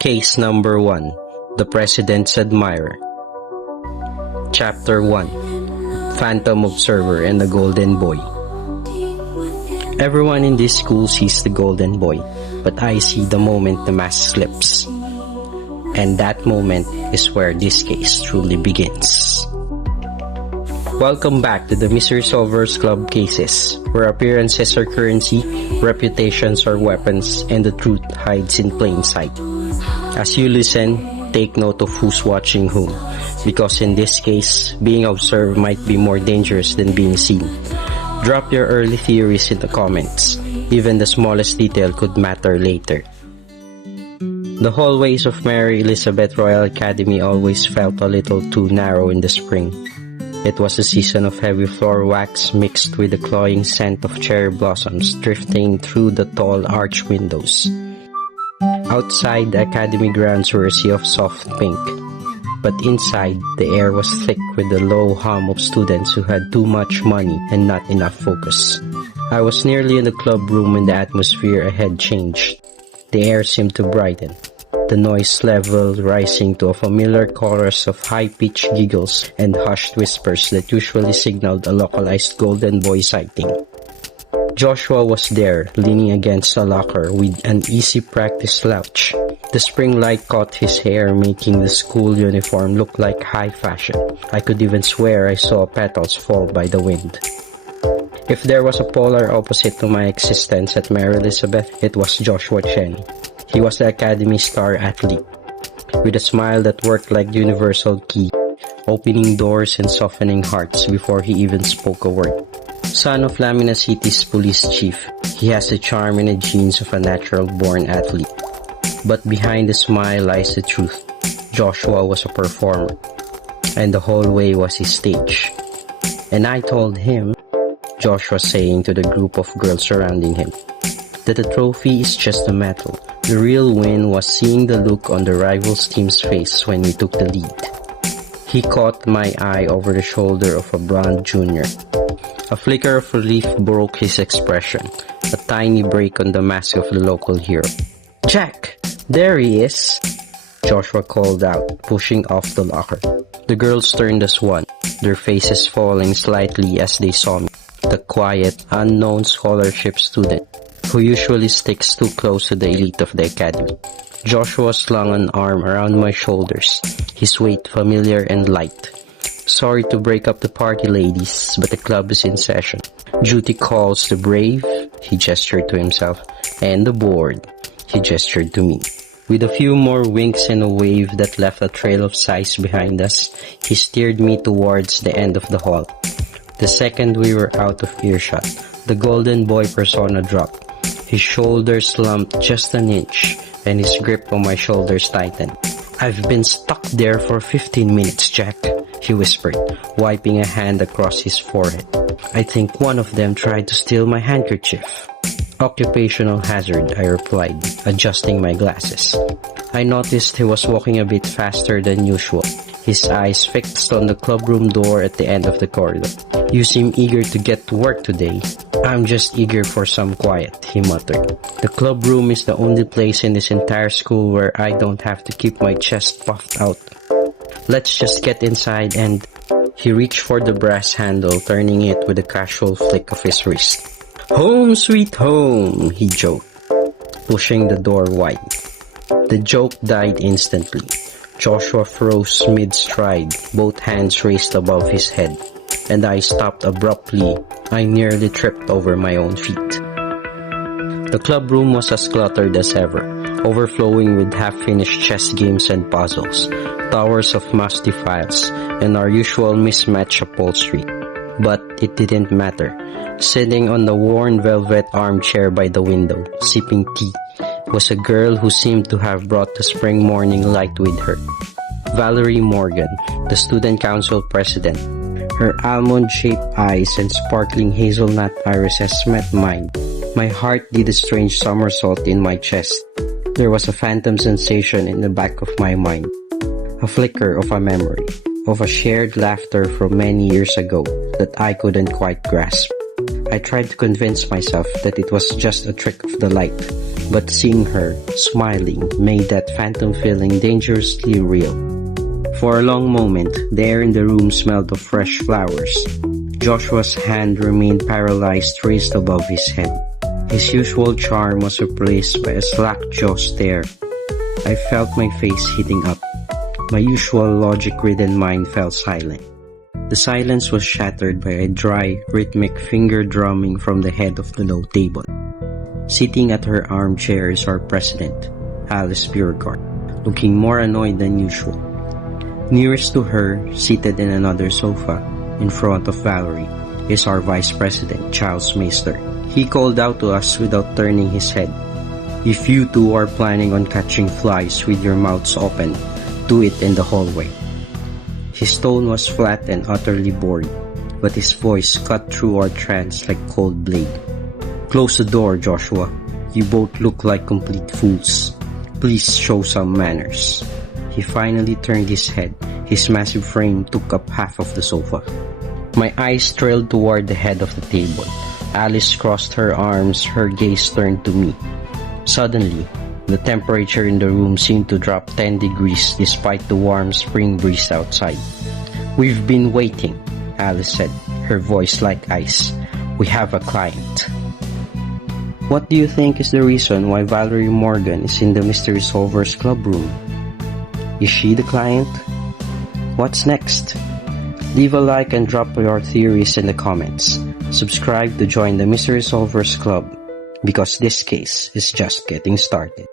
Case number 1. The President's Admirer. Chapter 1. Phantom Observer and the Golden Boy. Everyone in this school sees the Golden Boy, but I see the moment the mask slips. And that moment is where this case truly begins. Welcome back to the Mystery Solvers Club cases, where appearances are currency, reputations are weapons, and the truth hides in plain sight. As you listen, take note of who's watching whom, because in this case, being observed might be more dangerous than being seen. Drop your early theories in the comments. Even the smallest detail could matter later. The hallways of Mary Elizabeth Royal Academy always felt a little too narrow in the spring. It was a season of heavy floor wax mixed with the cloying scent of cherry blossoms drifting through the tall arch windows. Outside, the academy grounds were a sea of soft pink, but inside, the air was thick with the low hum of students who had too much money and not enough focus. I was nearly in the club room when the atmosphere ahead changed. The air seemed to brighten, the noise level rising to a familiar chorus of high-pitched giggles and hushed whispers that usually signaled a localized Golden Boy sighting. Joshua was there, leaning against a locker with an easy practice slouch. The spring light caught his hair, making the school uniform look like high fashion. I could even swear I saw petals fall by the wind. If there was a polar opposite to my existence at Mary Elizabeth, it was Joshua Chen. He was the academy star athlete, with a smile that worked like the universal key, opening doors and softening hearts before he even spoke a word. Son of Lamina City's police chief, he has the charm and the genes of a natural-born athlete. But behind the smile lies the truth. Joshua was a performer, and the hallway was his stage. And I told him, Joshua saying to the group of girls surrounding him, that the trophy is just a medal. The real win was seeing the look on the rival's team's face when we took the lead. He caught my eye over the shoulder of a blonde junior. A flicker of relief broke his expression, a tiny break on the mask of the local hero. "Jack, there he is!" Joshua called out, pushing off the locker. The girls turned as one, their faces falling slightly as they saw me, the quiet, unknown scholarship student who usually sticks too close to the elite of the academy. Joshua slung an arm around my shoulders, his weight familiar and light. "Sorry to break up the party, ladies, but the club is in session. Duty calls the brave," he gestured to himself, "and the bored," he gestured to me. With a few more winks and a wave that left a trail of sighs behind us, he steered me towards the end of the hall. The second we were out of earshot, the Golden Boy persona dropped. His shoulders slumped just an inch, and his grip on my shoulders tightened. "I've been stuck there for 15 minutes, Jack," he whispered, wiping a hand across his forehead. "I think one of them tried to steal my handkerchief." "Occupational hazard," I replied, adjusting my glasses. I noticed he was walking a bit faster than usual, his eyes fixed on the clubroom door at the end of the corridor. "You seem eager to get to work today." "I'm just eager for some quiet," he muttered. "The clubroom is the only place in this entire school where I don't have to keep my chest puffed out. Let's just get inside and..." He reached for the brass handle, turning it with a casual flick of his wrist. "Home sweet home," he joked, pushing the door wide. The joke died instantly. Joshua froze mid-stride, both hands raised above his head, and I stopped abruptly. I nearly tripped over my own feet. The club room was as cluttered as ever, overflowing with half-finished chess games and puzzles, towers of musty files, and our usual mismatched upholstery. But it didn't matter. Sitting on the worn velvet armchair by the window, sipping tea, was a girl who seemed to have brought the spring morning light with her. Valerie Morgan, the student council president. Her almond-shaped eyes and sparkling hazelnut irises met mine. My heart did a strange somersault in my chest. There was a phantom sensation in the back of my mind. A flicker of a memory, of a shared laughter from many years ago that I couldn't quite grasp. I tried to convince myself that it was just a trick of the light, but seeing her smiling made that phantom feeling dangerously real. For a long moment, the air in the room smelled of fresh flowers. Joshua's hand remained paralyzed, raised above his head. His usual charm was replaced by a slack-jaw stare. I felt my face heating up. My usual logic-ridden mind fell silent. The silence was shattered by a dry, rhythmic finger drumming from the head of the low table. Sitting at her armchair is our president, Alice Beauregard, looking more annoyed than usual. Nearest to her, seated in another sofa, in front of Valerie, is our vice president, Charles Meister. He called out to us without turning his head. "If you two are planning on catching flies with your mouths open, do it in the hallway." His tone was flat and utterly bored, but his voice cut through our trance like cold blade. "Close the door, Joshua. You both look like complete fools. Please show some manners." He finally turned his head. His massive frame took up half of the sofa. My eyes trailed toward the head of the table. Alice crossed her arms, her gaze turned to me. Suddenly, the temperature in the room seemed to drop 10 degrees despite the warm spring breeze outside. "We've been waiting," Alice said, her voice like ice. "We have a client." What do you think is the reason why Valerie Morgan is in the Mystery Solvers Club room? Is she the client? What's next? Leave a like and drop your theories in the comments. Subscribe to join the Mystery Solvers Club, because this case is just getting started.